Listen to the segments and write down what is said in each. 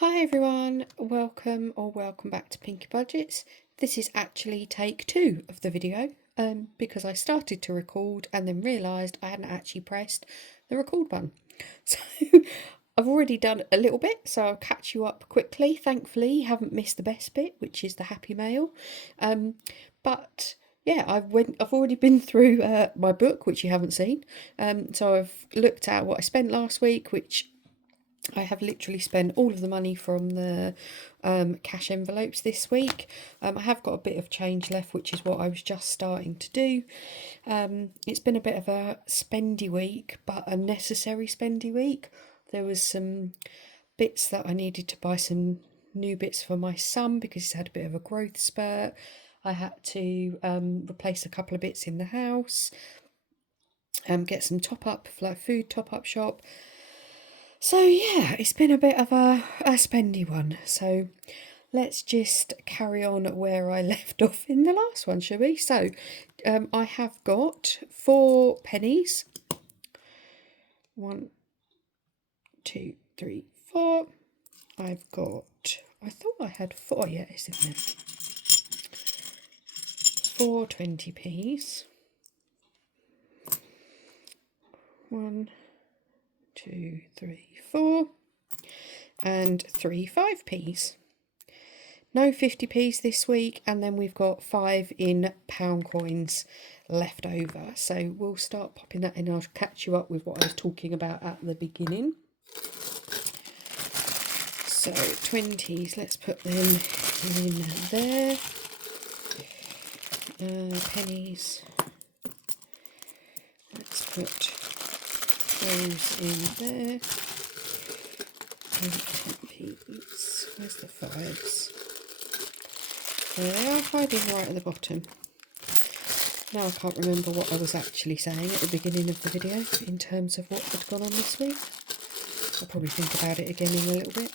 Hi everyone, welcome back to Pinky Budgets. This is actually take 2 of the video because I started to record and then realised I hadn't actually pressed the record button. So I've already done a little bit, so I'll catch you up quickly. Thankfully, you haven't missed the best bit, which is the happy mail. But yeah, I've already been through my book, which you haven't seen. So I've looked at what I spent last week, which I have literally spent all of the money from the cash envelopes this week. I have got a bit of change left, which is what I was just starting to do. It's been a bit of a spendy week, but a necessary spendy week. There was some bits that I needed to buy, some new bits for my son because he's had a bit of a growth spurt. I had to replace a couple of bits in the house, get some top-up, like food top-up shop. So yeah, it's been a bit of a spendy one. So let's just carry on where I left off in the last one, shall we? So I have got 4 pennies. 1, 2, 3, 4. I've got, I thought I had 4, yeah, it's in there. 4 20p's. 1, 2, 3, 4. And 3 5p's. No 50p's this week, and then we've got 5 in pound coins left over. So we'll start popping that in. I'll catch you up with what I was talking about at the beginning. So 20s, let's put them in there. Pennies, let's put those in there. 10p's, where's the 5s? There they are, hiding right at the bottom. Now I can't remember what I was actually saying at the beginning of the video in terms of what had gone on this week. I'll probably think about it again in a little bit.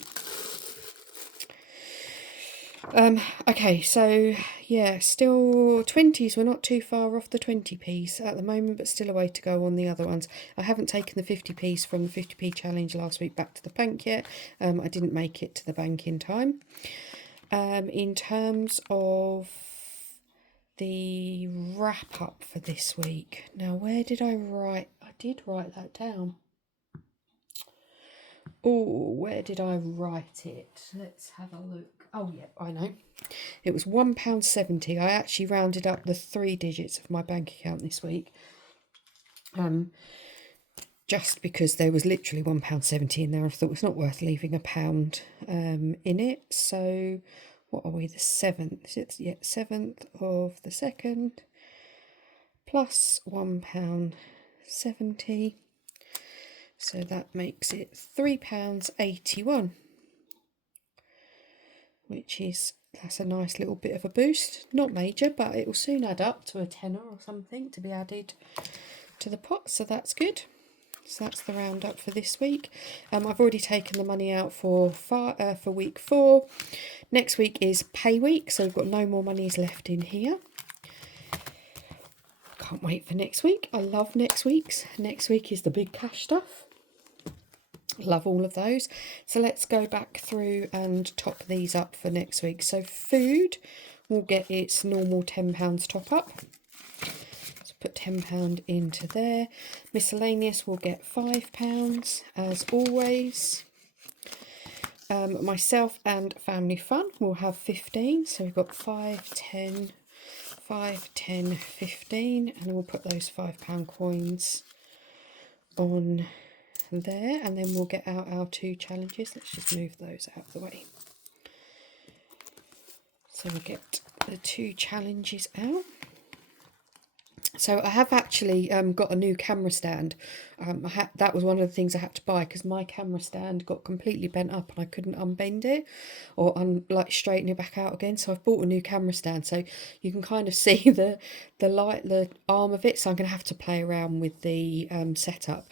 Okay, so yeah, still 20s. We're not too far off the 20p's at the moment, but still a way to go on the other ones. I haven't taken the 50p's from the 50p challenge last week back to the bank yet. I didn't make it to the bank in time. In terms of the wrap up for this week, now where did I write? I did write that down. Oh, where did I write it? Let's have a look. Oh yeah, I know. It was £1.70. I actually rounded up the 3 digits of my bank account this week. Just because there was literally £1.70 in there, I thought it's not worth leaving a pound in it. So what are we, the 7th? Yeah, 7th of the 2nd plus £1.70. So that makes it £3.81, which is, that's a nice little bit of a boost. Not major, but it will soon add up to a tenner or something to be added to the pot, so that's good. So that's the roundup for this week. I've already taken the money out for week 4. Next week is pay week, so we've got no more monies left in here. Can't wait for next week. I love next week's. Next week is the big cash stuff. Love all of those. So let's go back through and top these up for next week. So food will get its normal £10 top up. So put £10 into there. Miscellaneous will get £5 as always. Myself and family fun will have 15. So we've got 5, 10, 5, 10, 15, and then we'll put those £5 coins on there, and then we'll get out our 2 challenges. Let's just move those out of the way. So we'll get the 2 challenges out. So I have actually got a new camera stand. That was one of the things I had to buy because my camera stand got completely bent up and I couldn't unbend it or straighten it back out again. So I've bought a new camera stand, so you can kind of see the arm of it. So I'm going to have to play around with the setup.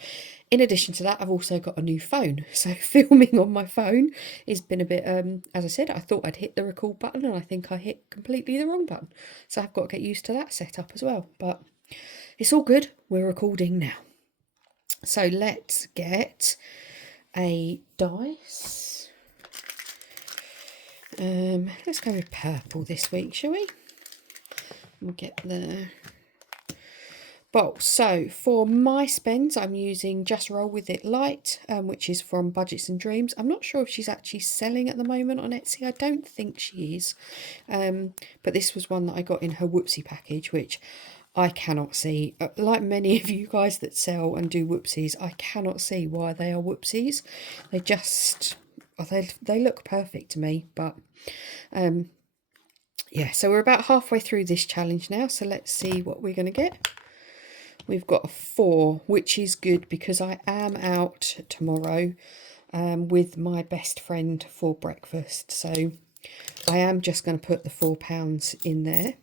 In addition to that, I've also got a new phone. So filming on my phone has been a bit, as I said, I thought I'd hit the record button and I think I hit completely the wrong button. So I've got to get used to that setup as well. But it's all good. We're recording now. So let's get a dice. Let's go with purple this week, shall we? We'll get the bowl. So for my spends, I'm using Just Roll With It Light, which is from Budgets and Dreams. I'm not sure if she's actually selling at the moment on Etsy. I don't think she is. But this was one that I got in her Whoopsie package, which I cannot see. Like many of you guys that sell and do whoopsies, I cannot see why they are whoopsies. They just, they look perfect to me. But yeah, so we're about halfway through this challenge now. So let's see what we're going to get. We've got a 4, which is good because I am out tomorrow with my best friend for breakfast. So I am just going to put the £4 in there.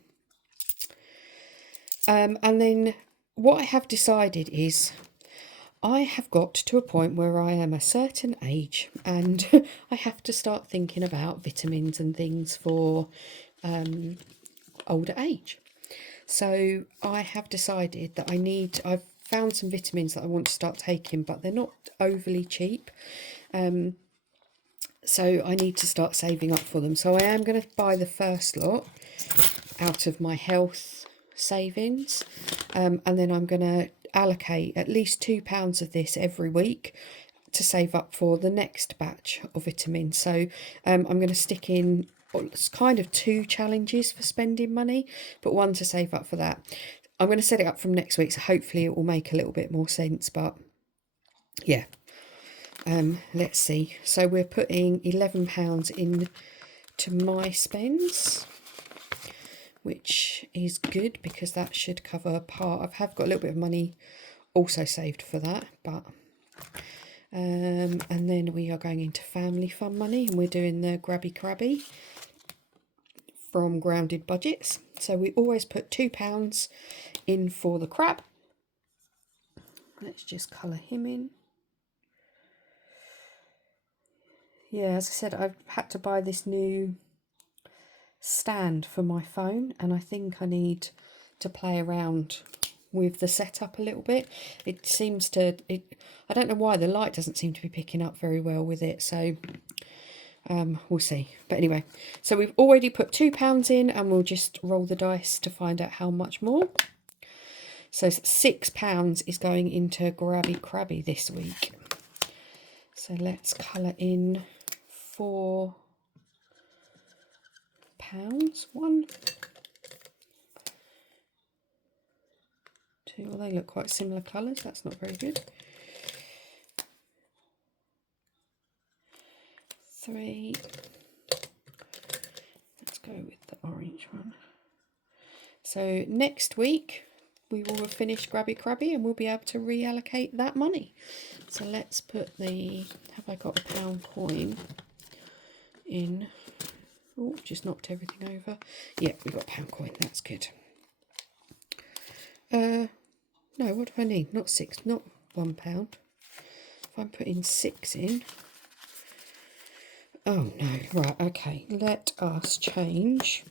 And then what I have decided is I have got to a point where I am a certain age and I have to start thinking about vitamins and things for older age. So I have decided that I've found some vitamins that I want to start taking, but they're not overly cheap. So I need to start saving up for them. So I am going to buy the first lot out of my health savings. And then I'm going to allocate at least £2 of this every week to save up for the next batch of vitamins. So I'm going to stick in, it's kind of 2 challenges for spending money, but one to save up for that. I'm going to set it up from next week, so hopefully it will make a little bit more sense. But yeah, let's see. So we're putting £11 in to my spends, which is good because that should cover part. I have got a little bit of money also saved for that, but and then we are going into family fun money, and we're doing the Grabby Crabby from Grounded Budgets. So we always put £2 in for the crab. Let's just colour him in. Yeah, as I said, I've had to buy this new stand for my phone, and I think I need to play around with the setup a little bit. It seems to, I don't know why the light doesn't seem to be picking up very well with it, so we'll see. But anyway, so we've already put £2 in, and we'll just roll the dice to find out how much more. So £6 is going into Grabby Crabby this week. So let's colour in £4. 1, 2. Well, they look quite similar colours. That's not very good. 3. Let's go with the orange one. So next week we will have finished Grabby Crabby and we'll be able to reallocate that money. So let's put the, have I got a £1 coin in? Oh, just knocked everything over. Yeah, we got a £1 coin. That's good. No, what do I need? Not 6, not £1. If I'm putting 6 in. Oh no, right, okay. Let us change.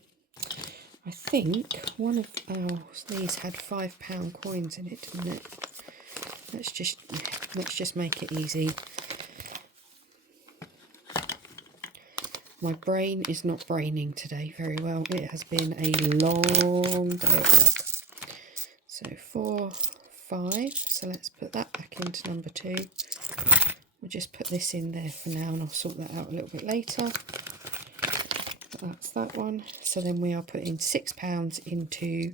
I think one of these had £5 coins in it, didn't it? Let's just make it easy. My brain is not braining today very well. It has been a long day at work. So 4, 5. So let's put that back into number 2. We'll just put this in there for now, and I'll sort that out a little bit later. But that's that one. So then we are putting £6 into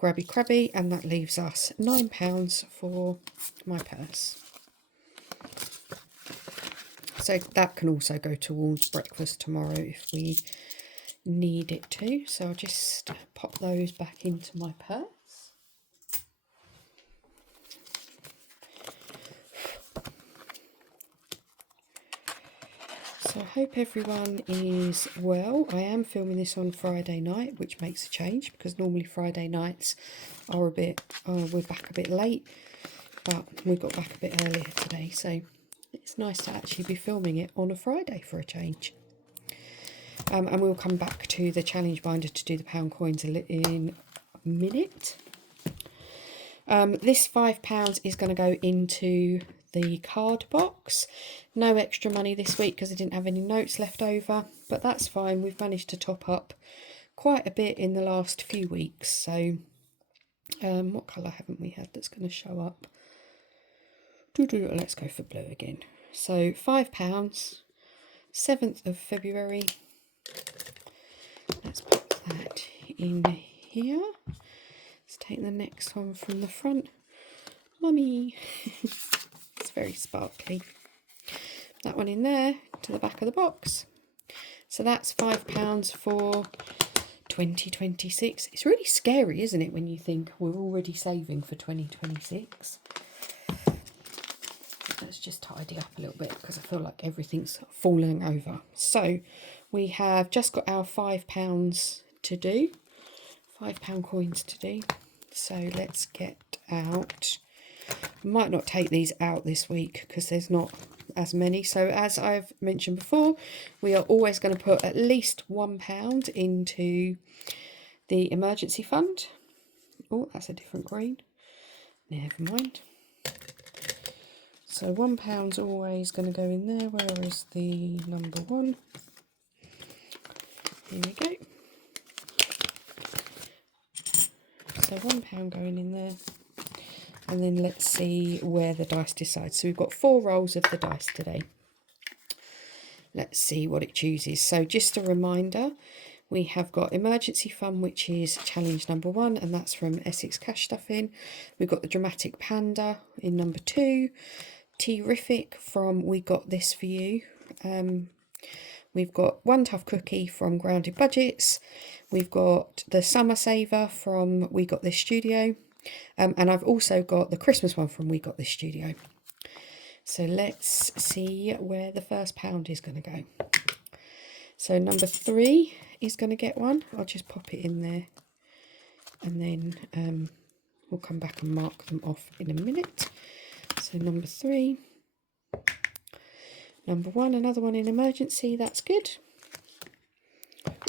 Grabby Crabby, and that leaves us £9 for my purse. So that can also go towards breakfast tomorrow if we need it to. So I'll just pop those back into my purse. So I hope everyone is well. I am filming this on Friday night, which makes a change because normally Friday nights are a bit, we're back a bit late, but we got back a bit earlier today. So it's nice to actually be filming it on a Friday for a change. And we'll come back to the challenge binder to do the £1 coins in a minute. This £5 is going to go into the card box. No extra money this week because I didn't have any notes left over, but that's fine. We've managed to top up quite a bit in the last few weeks. So what colour haven't we had that's going to show up? Let's go for blue again. So £5, 7th of February. Let's put that in here. Let's take the next one from the front. Mummy. It's very sparkly. That one in there to the back of the box. So that's £5 for 2026. It's really scary, isn't it, when you think we're already saving for 2026. Let's just tidy up a little bit because I feel like everything's falling over. So we have just got our £5 to do, £5 coins to do. So let's get out. We might not take these out this week because there's not as many. So as I've mentioned before, we are always going to put at least £1 into the emergency fund. Oh, that's a different green. Never mind. So £1's always going to go in there. Where is the number 1? Here we go. So £1 going in there. And then let's see where the dice decides. So we've got 4 rolls of the dice today. Let's see what it chooses. So just a reminder, we have got emergency fund, which is challenge number 1, and that's from Essex Cash Stuffing. We've got the dramatic panda in number 2. Terrific from We Got This For You. We've got One Tough Cookie from Grounded Budgets. We've got the Summer Saver from We Got This Studio. And I've also got the Christmas one from We Got This Studio. So let's see where the first pound is going to go. So number 3 is going to get one. I'll just pop it in there. And then we'll come back and mark them off in a minute. So number 3. Number 1, another one in emergency. That's good.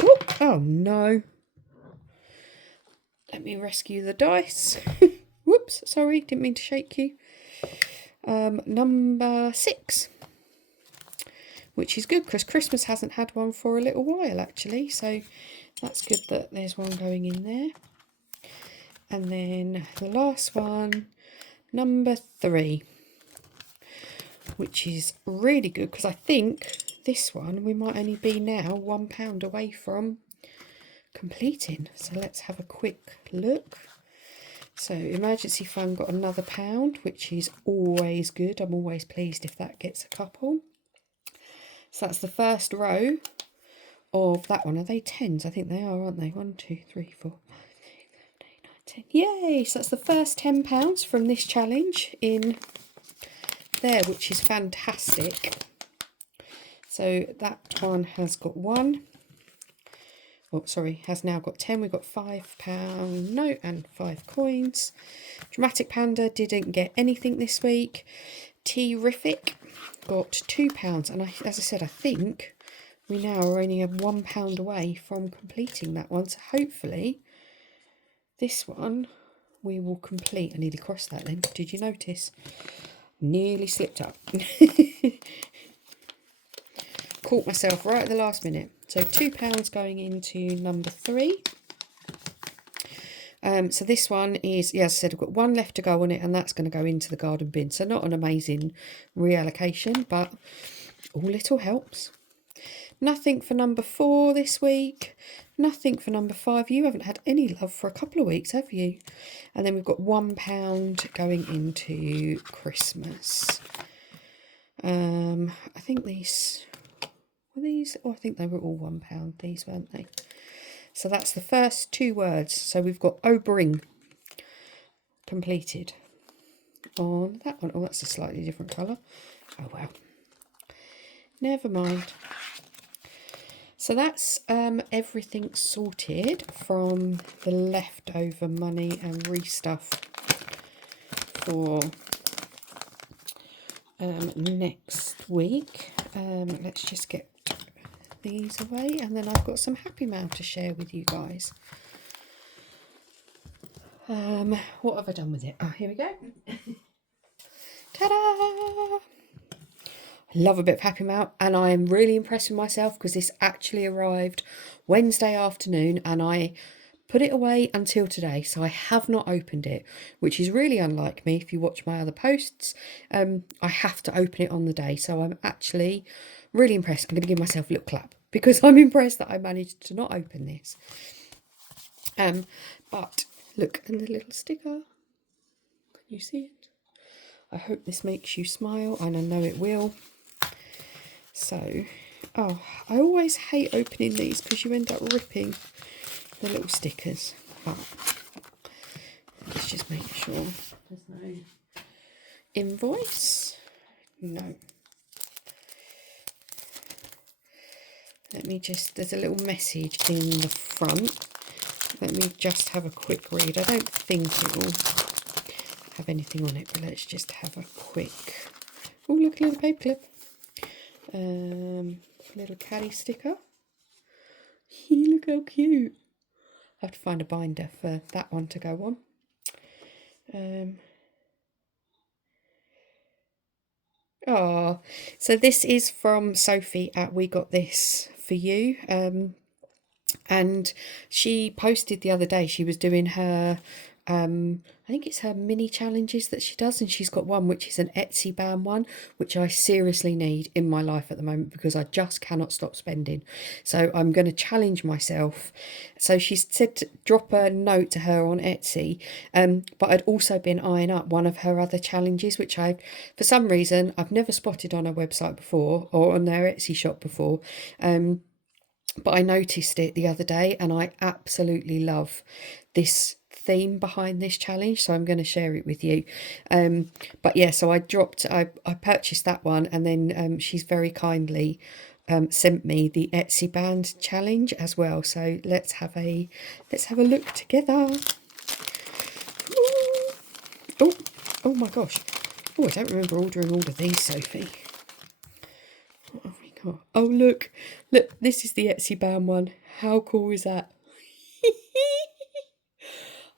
Ooh, oh no. Let me rescue the dice. Whoops, sorry, didn't mean to shake you. Number 6, which is good because Christmas hasn't had one for a little while actually. So that's good that there's one going in there. And then the last one, number 3, which is really good because I think this one we might only be now £1 away from completing. So let's have a quick look. So emergency fund got another £1, which is always good. I'm always pleased if that gets a couple. So that's the first row of that one. Are they 10s? I think they are, aren't they? 1, 2, 3, 4, 5, 6, 7, 8, 9, 10. Yay! So that's the first £10 from this challenge in there, which is fantastic. So that one has got 1. Oh, sorry, has now got 10. We've got £5 note and 5 coins. Dramatic Panda didn't get anything this week. Terrific got £2. And as I said, I think we now are only £1 away from completing that one. So hopefully this one we will complete. I nearly crossed that then. Did you notice? Nearly slipped up. Caught myself right at the last minute. So £2 going into number 3. So this one is, yeah, as I said, I've got 1 left to go on it, and that's going to go into the garden bin. So not an amazing reallocation, but all little helps. Nothing for number 4 this week. Nothing for number 5. You haven't had any love for a couple of weeks, have you? And then we've got £1 going into Christmas. I think these were these. Oh, I think they were all £1. These, weren't they? So that's the first 2 words. So we've got "Oh Bring" completed on that one. Oh, that's a slightly different colour. Oh well. Never mind. So that's everything sorted from the leftover money and restuff for next week. Let's just get these away, and then I've got some happy mail to share with you guys. What have I done with it? Oh, here we go. Ta-da! I love a bit of Happy Mail, and I am really impressed with myself because this actually arrived Wednesday afternoon and I put it away until today, so I have not opened it, which is really unlike me. If you watch my other posts, I have to open it on the day, so I'm actually really impressed. I'm going to give myself a little clap because I'm impressed that I managed to not open this. But look, and the little sticker, can you see it? I hope this makes you smile, and I know it will. So, oh, I always hate opening these because you end up ripping the little stickers. But let's just make sure there's no invoice. No. Let me just, there's a little message in the front. Let me just have a quick read. I don't think it will have anything on it, but let's just have a quick... Oh, look, a little paper clip. Little caddy sticker. Look how cute. I have to find a binder for that one to go on. Oh, so this is from Sophie at We Got This For You. And she posted the other day, she was doing her, I think it's her mini challenges that she does, and she's got one which is an Etsy bound one, which I seriously need in my life at the moment because I just cannot stop spending. So I'm going to challenge myself. So she said to drop a note to her on Etsy, but I'd also been eyeing up one of her other challenges, which I, for some reason, I've never spotted on her website before or on their Etsy shop before. But I noticed it the other day and I absolutely love this theme behind this challenge, so I'm going to share it with you. But yeah, so I purchased that one, and then she's very kindly sent me the Etsy band challenge as well. So let's have a look together. Ooh. Oh my gosh. Oh, I don't remember ordering all of these, Sophie. Oh, look, this is the Etsy bound one. How cool is that?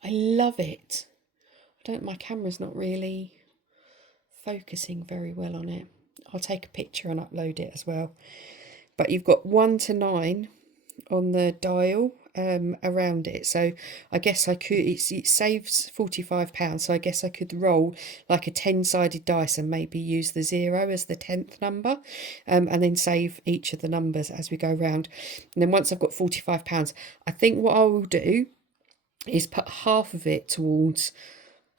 I love it. My camera's not really focusing very well on it. I'll take a picture and upload it as well. But you've got 1 to 9 on the dial around it, so I guess I could, it saves £45, so I guess I could roll like a 10-sided dice and maybe use the 0 as the 10th number, and then save each of the numbers as we go round. And then once I've got £45, I think what I will do is put half of it towards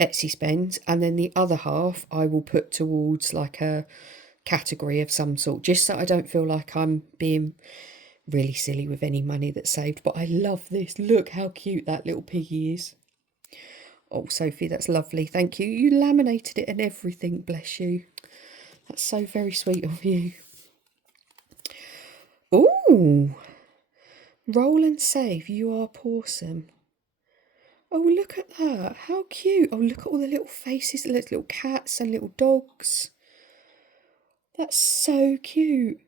Etsy spend, and then the other half I will put towards like a category of some sort, just so I don't feel like I'm being really silly with any money that's saved. But I love this. Look how cute that little piggy is. Oh, Sophie, that's lovely. Thank you. You laminated it and everything. Bless you. That's so very sweet of you. Oh, roll and save. You are Pawsome. Oh, look at that. How cute. Oh, look at all the little faces, little cats and little dogs. That's so cute.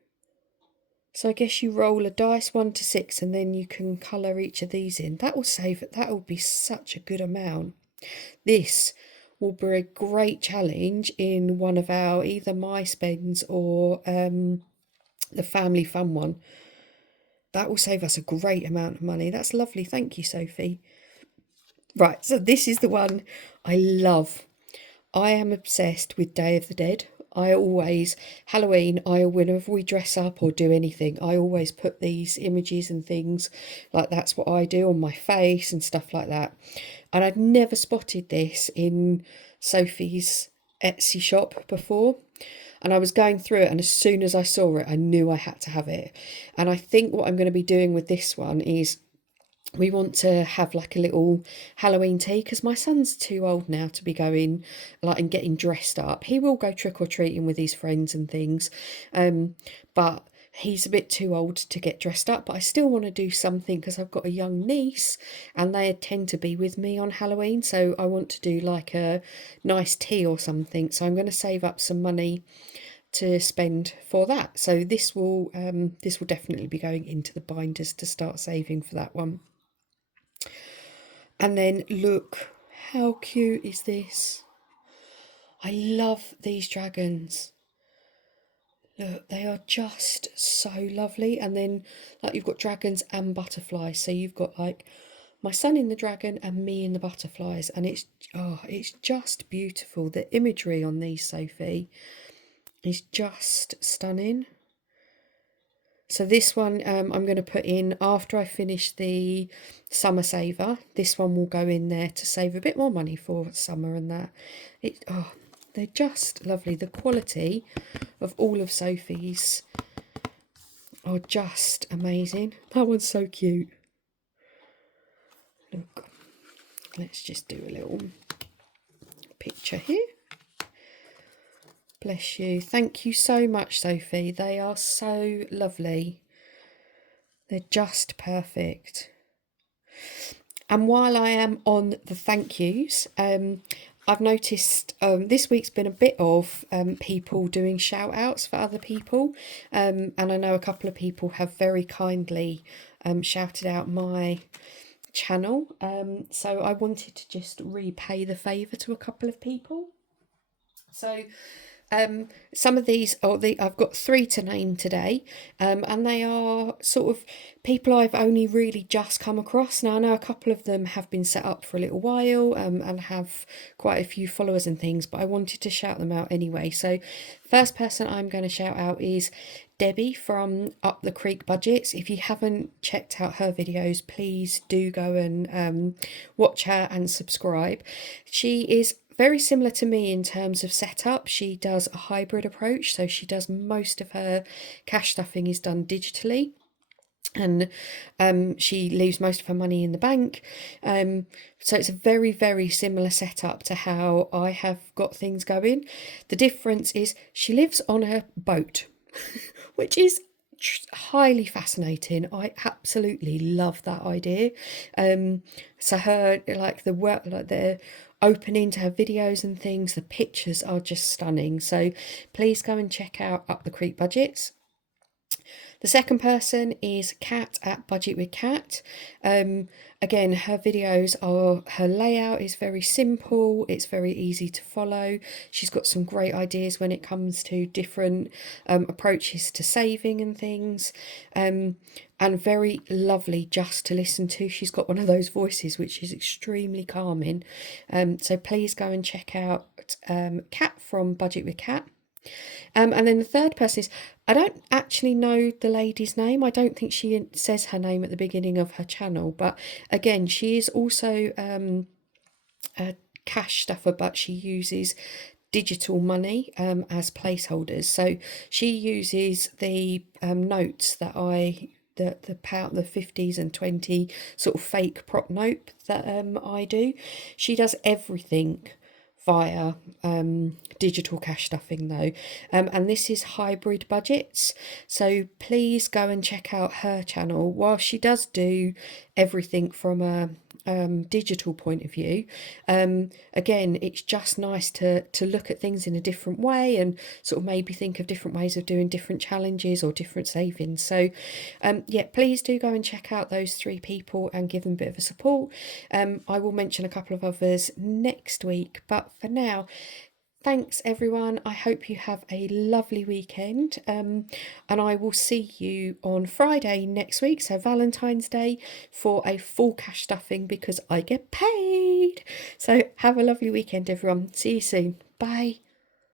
So I guess you roll a dice 1 to 6 and then you can colour each of these in. That will save it. That will be such a good amount. This will be a great challenge in one of our either My Spends or the Family Fun one. That will save us a great amount of money. That's lovely. Thank you, Sophie. Right, so this is the one I love. I am obsessed with Day of the Dead. Halloween, whenever we dress up or do anything, I always put these images and things, like that's what I do on my face and stuff like that. And I'd never spotted this in Sophie's Etsy shop before. And I was going through it, and as soon as I saw it, I knew I had to have it. And I think what I'm going to be doing with this one is we want to have like a little Halloween tea, because my son's too old now to be going like and getting dressed up. He will go trick-or-treating with his friends and things, but he's a bit too old to get dressed up. But I still want to do something because I've got a young niece and they tend to be with me on Halloween, so I want to do like a nice tea or something. So I'm going to save up some money to spend for that. So this will definitely be going into the binders to start saving for that one. And then look, how cute is this? I love these dragons. Look, they are just so lovely. And then like you've got dragons and butterflies. So you've got like my son in the dragon and me in the butterflies. And it's just beautiful. The imagery on these, Sophie, is just stunning. So this one I'm going to put in after I finish the summer saver. This one will go in there to save a bit more money for summer and that. They're just lovely. The quality of all of Sophie's are just amazing. That one's so cute. Look, let's just do a little picture here. Bless you. Thank you so much, Sophie. They are so lovely. They're just perfect. And while I am on the thank yous, I've noticed this week's been a bit of people doing shout outs for other people. And I know a couple of people have very kindly shouted out my channel. So I wanted to just repay the favour to a couple of people. So some of these I've got 3 to name today, and they are sort of people I've only really just come across. Now I know a couple of them have been set up for a little while and have quite a few followers and things, but I wanted to shout them out anyway. So first person I'm going to shout out is Debbie from Up the Creek Budgets. If you haven't checked out her videos, please do go and watch her and subscribe. She is very similar to me in terms of setup. She does a hybrid approach, so she does most of her cash stuffing is done digitally, and she leaves most of her money in the bank. So it's a very, very similar setup to how I have got things going. The difference is she lives on a boat, which is highly fascinating. I absolutely love that idea. So her the opening to her videos and things, the pictures are just stunning. So please go and check out Up the Creek Budgets. The second person is Kat at Budget with Kat. Again, her videos her layout is very simple. It's very easy to follow. She's got some great ideas when it comes to different approaches to saving and things. And very lovely just to listen to. She's got one of those voices which is extremely calming. So please go and check out Kat from Budget with Kat. And then the third person is, I don't actually know the lady's name. I don't think she says her name at the beginning of her channel. But again, she is also a cash stuffer, but she uses digital money as placeholders. So she uses the notes that the pound, the 50s and 20 sort of fake prop note that I do. She does everything via digital cash stuffing though, and this is Hybrid Budgets. So please go and check out her channel. While she does do everything from a digital point of view, again, it's just nice to look at things in a different way and sort of maybe think of different ways of doing different challenges or different savings. So yeah, please do go and check out those 3 people and give them a bit of a support. I will mention a couple of others next week, but for now, thanks everyone. I hope you have a lovely weekend, and I will see you on Friday next week, so Valentine's Day, for a full cash stuffing because I get paid. So have a lovely weekend everyone. See you soon. Bye.